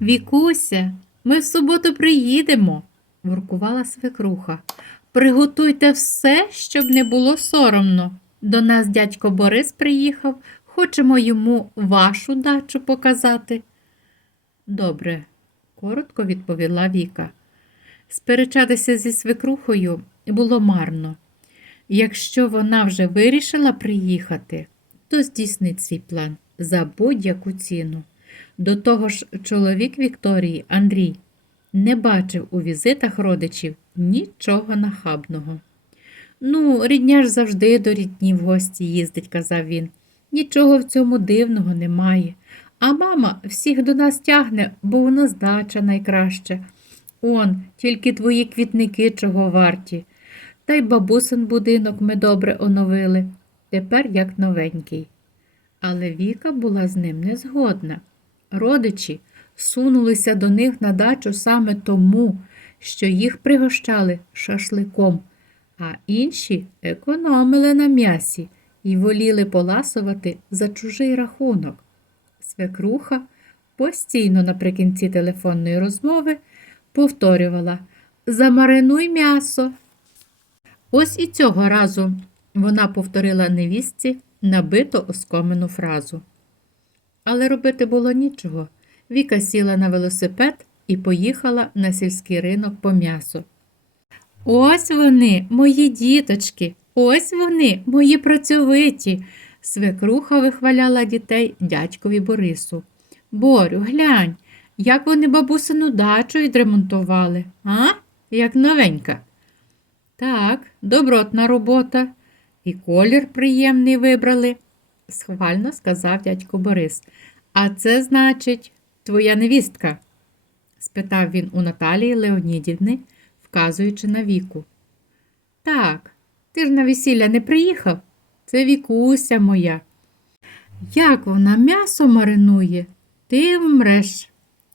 Вікуся, ми в суботу приїдемо, воркувала свекруха. Приготуйте все, щоб не було соромно. До нас дядько Борис приїхав, хочемо йому вашу дачу показати. Добре, коротко відповіла Віка. Сперечатися зі свекрухою було марно. Якщо вона вже вирішила приїхати, то здійснить свій план за будь-яку ціну. До того ж, чоловік Вікторії, Андрій, не бачив у візитах родичів нічого нахабного. Ну, рідня ж завжди до рідні в гості їздить, казав він. Нічого в цьому дивного немає. А мама всіх до нас тягне, бо у нас дача найкраща. Он, тільки твої квітники чого варті. Та й бабусин будинок ми добре оновили, тепер як новенький. Але Віка була з ним не згодна. Родичі сунулися до них на дачу саме тому, що їх пригощали шашликом, а інші економили на м'ясі і воліли поласувати за чужий рахунок. Свекруха постійно наприкінці телефонної розмови повторювала Замаринуй м'ясо. Ось і цього разу вона повторила невістці набито оскомену фразу. Але робити було нічого. Віка сіла на велосипед і поїхала на сільський ринок по м'ясо. Ось вони, мої діточки, ось вони, мої працьовиті. Свекруха вихваляла дітей дядькові Борису. Борю, глянь, як вони бабусину дачу відремонтували, а? Як новенька. Так, добротна робота. І колір приємний вибрали, схвально сказав дядько Борис. А це значить, твоя невістка? спитав він у Наталії Леонідівни, вказуючи на віку. Так, ти ж на весілля не приїхав? Це вікуся моя. Як вона м'ясо маринує, ти вмреш,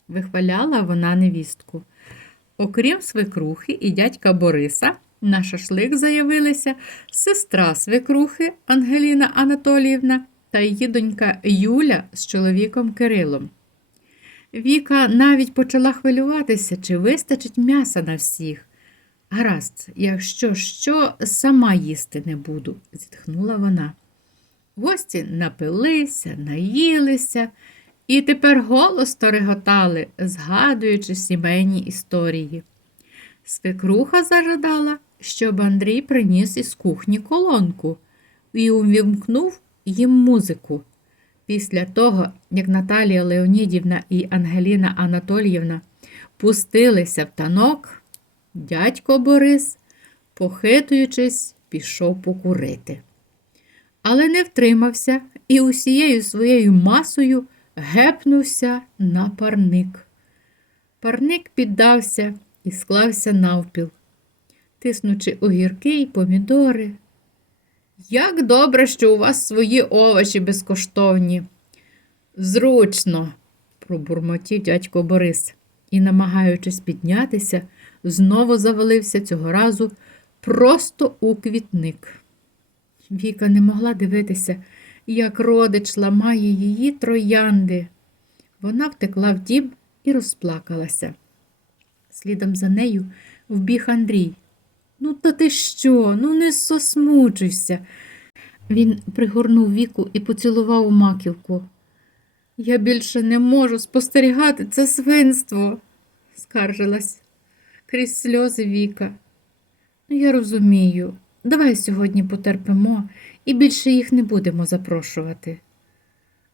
вихваляла вона невістку. Окрім свекрухи і дядька Бориса, на шашлик заявилися сестра свекрухи Ангеліна Анатоліївна та її донька Юля з чоловіком Кирилом. Віка навіть почала хвилюватися, чи вистачить м'яса на всіх. Гаразд, якщо що, сама їсти не буду, зітхнула вона. Гості напилися, наїлися і тепер голосно реготали, згадуючи сімейні історії. Свекруха зажадала, щоб Андрій приніс із кухні колонку і увімкнув їм музику. Після того, як Наталія Леонідівна і Ангеліна Анатоліївна пустилися в танок, дядько Борис, похитуючись, пішов покурити. Але не втримався і усією своєю масою гепнувся на парник. Парник піддався і склався навпіл, тиснучи огірки й помідори. Як добре, що у вас свої овочі безкоштовні. Зручно, пробурмотів дядько Борис і, намагаючись піднятися, знову завалився цього разу просто у квітник. Віка не могла дивитися, як родич ламає її троянди. Вона втекла в дім і розплакалася. Слідом за нею вбіг Андрій. Ну, та ти що? Ну, не сосмучуйся. Він пригорнув віку і поцілував маківку. Я більше не можу спостерігати це свинство, скаржилась крізь сльози Віка. Ну, я розумію. Давай сьогодні потерпимо і більше їх не будемо запрошувати.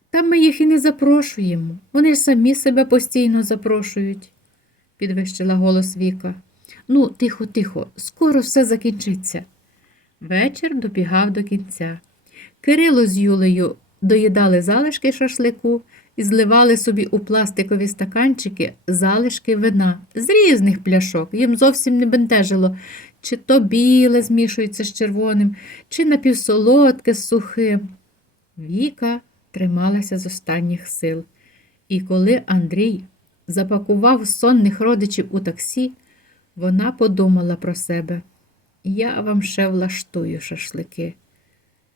Та ми їх і не запрошуємо. Вони ж самі себе постійно запрошують, підвищила голос Віка. Ну, тихо, тихо, скоро все закінчиться. Вечір добігав до кінця. Кирило з Юлею доїдали залишки шашлику і зливали собі у пластикові стаканчики залишки вина з різних пляшок. Їм зовсім не бентежило, чи то біле змішується з червоним, чи напівсолодке з сухим. Віка трималася з останніх сил. І коли Андрій запакував сонних родичів у таксі, вона подумала про себе. Я вам ще влаштую шашлики.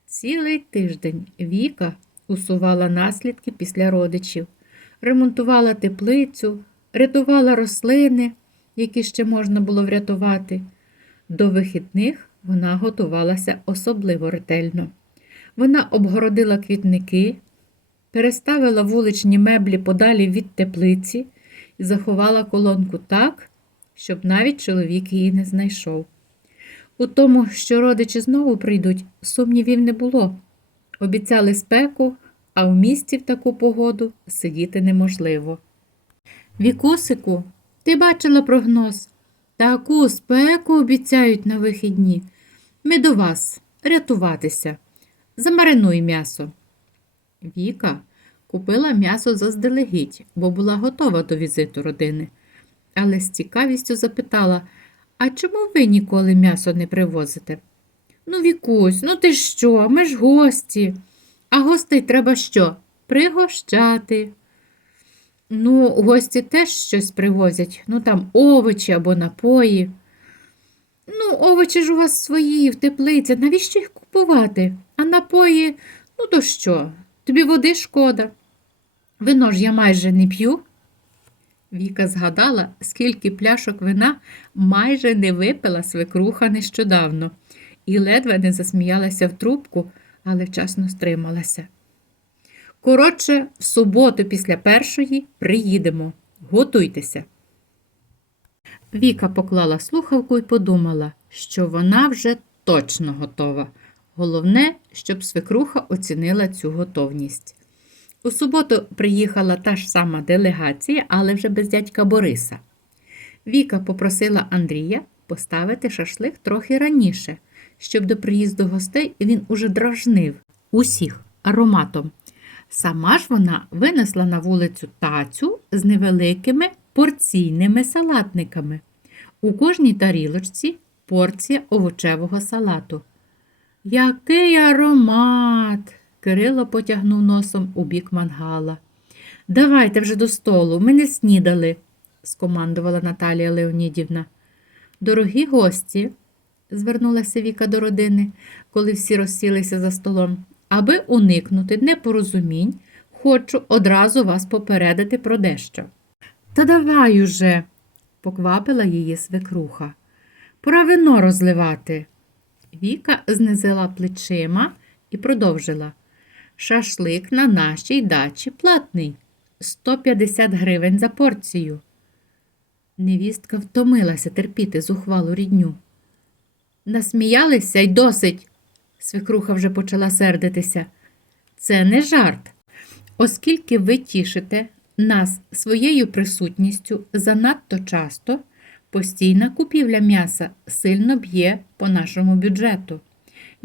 Цілий тиждень Віка усувала наслідки після родичів, ремонтувала теплицю, рятувала рослини, які ще можна було врятувати. До вихідних вона готувалася особливо ретельно. Вона обгородила квітники, переставила вуличні меблі подалі від теплиці і заховала колонку так, щоб навіть чоловік її не знайшов. У тому, що родичі знову прийдуть, сумнівів не було. Обіцяли спеку, а в місті в таку погоду сидіти неможливо. Вікусику, ти бачила прогноз? Таку спеку обіцяють на вихідні. Ми до вас рятуватися. Замаринуй м'ясо. Віка купила м'ясо заздалегідь, бо була готова до візиту родини, але з цікавістю запитала, а чому ви ніколи м'ясо не привозите? Ну, Вікусь, ну ти що? Ми ж гості. А гостей треба що? Пригощати. Ну, гості теж щось привозять, ну там овочі або напої. Ну, овочі ж у вас свої в теплиці, навіщо їх купувати? А напої, ну то що? Тобі води шкода. Вино ж я майже не п'ю. Віка згадала, скільки пляшок вина майже не випила свекруха нещодавно, і ледве не засміялася в трубку, але вчасно стрималася. Коротше, в суботу після першої приїдемо. Готуйтеся. Віка поклала слухавку і подумала, що вона вже точно готова. Головне, щоб свекруха оцінила цю готовність. У суботу приїхала та ж сама делегація, але вже без дядька Бориса. Віка попросила Андрія поставити шашлик трохи раніше, щоб до приїзду гостей він уже дражнив усіх ароматом. Сама ж вона винесла на вулицю тацю з невеликими порційними салатниками. У кожній тарілочці порція овочевого салату. Який аромат! Кирило потягнув носом у бік мангала. Давайте вже до столу, ми не снідали, скомандувала Наталія Леонідівна. Дорогі гості, звернулася Віка до родини, коли всі розсілися за столом, аби уникнути непорозумінь, хочу одразу вас попередити про дещо. Та давай уже, поквапила її свекруха. Пора вино розливати. Віка знизила плечима і продовжила. Шашлик на нашій дачі платний 150 гривень за порцію. Невістка втомилася терпіти зухвалу рідню. Насміялися й досить. Свекруха вже почала сердитися. Це не жарт. Оскільки ви тішите нас своєю присутністю занадто часто, постійна купівля м'яса сильно б'є по нашому бюджету.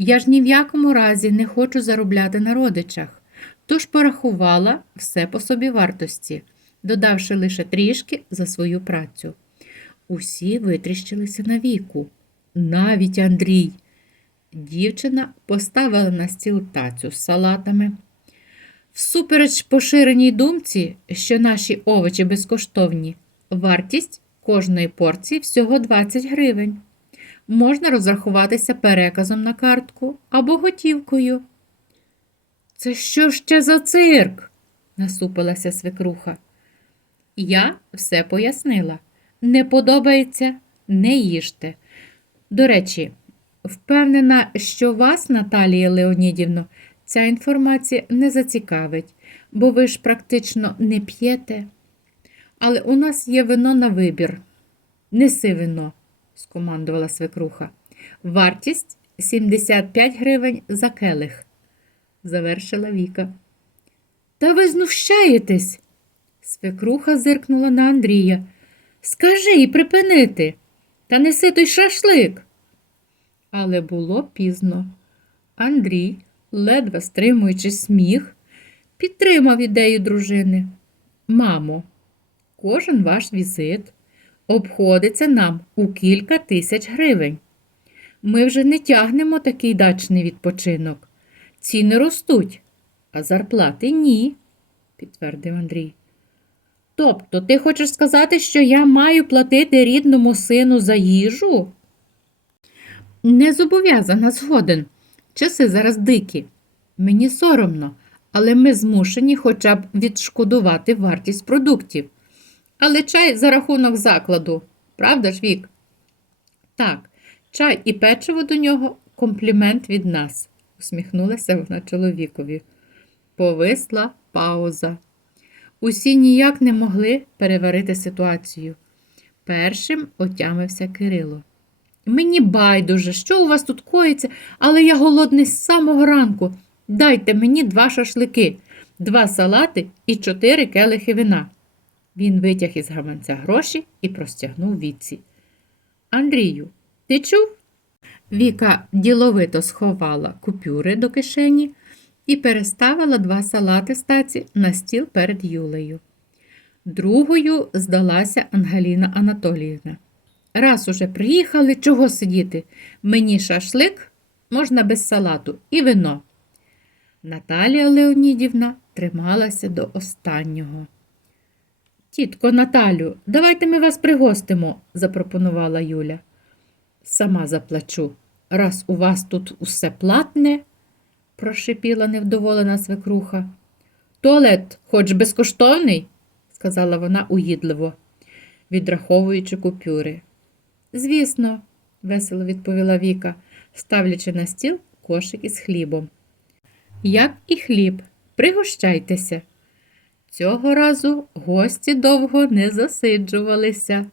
Я ж ні в якому разі не хочу заробляти на родичах, тож порахувала все по собі вартості, додавши лише трішки за свою працю. Усі витріщилися на віку, навіть Андрій. Дівчина поставила на стіл тацю з салатами. Всупереч поширеній думці, що наші овочі безкоштовні, вартість кожної порції всього 20 гривень. Можна розрахуватися переказом на картку або готівкою. Це що ще за цирк? насупилася свекруха. Я все пояснила. Не подобається, не їжте. До речі, впевнена, що вас, Наталія Леонідівно, ця інформація не зацікавить, бо ви ж практично не п'єте. Але у нас є вино на вибір. Неси вино, скомандувала свекруха. Вартість 75 гривень за келих, завершила Віка. Та ви знущаєтесь. Свекруха зиркнула на Андрія. Скажи і припинити, та неси той шашлик. Але було пізно. Андрій, ледве стримуючи сміх, підтримав ідею дружини. Мамо, кожен ваш візит обходиться нам у кілька тисяч гривень. Ми вже не тягнемо такий дачний відпочинок. Ціни ростуть, а зарплати ні, підтвердив Андрій. Тобто, ти хочеш сказати, що я маю платити рідному сину за їжу? Не зобов'язана згоден. Часи зараз дикі. Мені соромно, але ми змушені хоча б відшкодувати вартість продуктів. Але чай за рахунок закладу, правда ж, Вік? Так, чай і печиво до нього комплімент від нас, усміхнулася вона чоловікові. Повисла пауза. Усі ніяк не могли переварити ситуацію. Першим отямився Кирило. Мені байдуже, що у вас тут коїться, але я голодний з самого ранку. Дайте мені два шашлики, два салати і чотири келихи вина. Він витяг із гаманця гроші і простягнув віці. Андрію, ти чув? Віка діловито сховала купюри до кишені і переставила два салати з таці на стіл перед Юлею. Другою здалася Ангеліна Анатоліївна. Раз уже приїхали, чого сидіти? Мені шашлик можна без салату і вино. Наталія Леонідівна трималася до останнього. Тітко Наталю, давайте ми вас пригостимо, запропонувала Юля. Сама заплачу. Раз у вас тут усе платне, прошипіла невдоволена свекруха. Туалет хоч безкоштовний, сказала вона уїдливо, відраховуючи купюри. Звісно, весело відповіла Віка, ставлячи на стіл кошик із хлібом. Як і хліб, пригощайтеся. Цього разу гості довго не засиджувалися.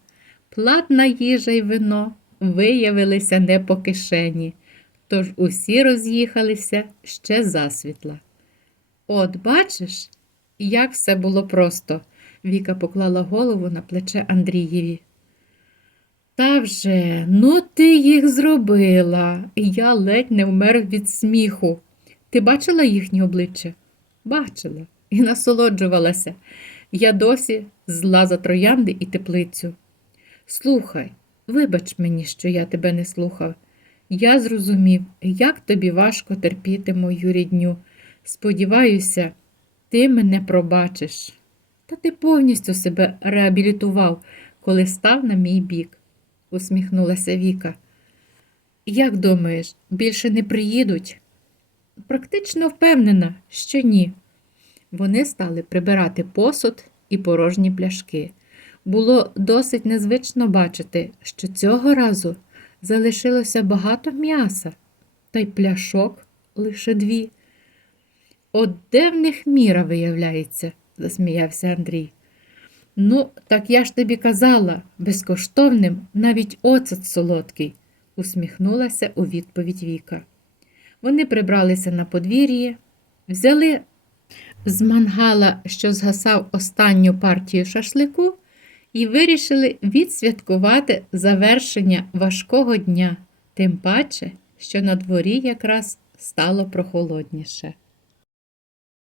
Платна їжа й вино виявилися не по кишені, тож усі роз'їхалися ще засвітла. От бачиш, як все було просто, Віка поклала голову на плече Андрієві. Та вже, ну ти їх зробила. Я ледь не вмер від сміху. Ти бачила їхні обличчя? Бачила і насолоджувалася. Я досі зла за троянди і теплицю. Слухай, вибач мені, що я тебе не слухав. Я зрозумів, як тобі важко терпіти мою рідню. Сподіваюся, ти мене пробачиш. Та ти повністю себе реабілітував, коли став на мій бік, усміхнулася Віка. Як думаєш, більше не приїдуть? Практично впевнена, що ні. Вони стали прибирати посуд і порожні пляшки. Було досить незвично бачити, що цього разу залишилося багато м'яса, та й пляшок лише дві. От де в них міра виявляється, засміявся Андрій. Ну, так я ж тобі казала, безкоштовним навіть оцет солодкий, усміхнулася у відповідь Віка. Вони прибралися на подвір'ї, взяли з мангала, що згасав останню партію шашлику, і вирішили відсвяткувати завершення важкого дня, тим паче, що на дворі якраз стало прохолодніше.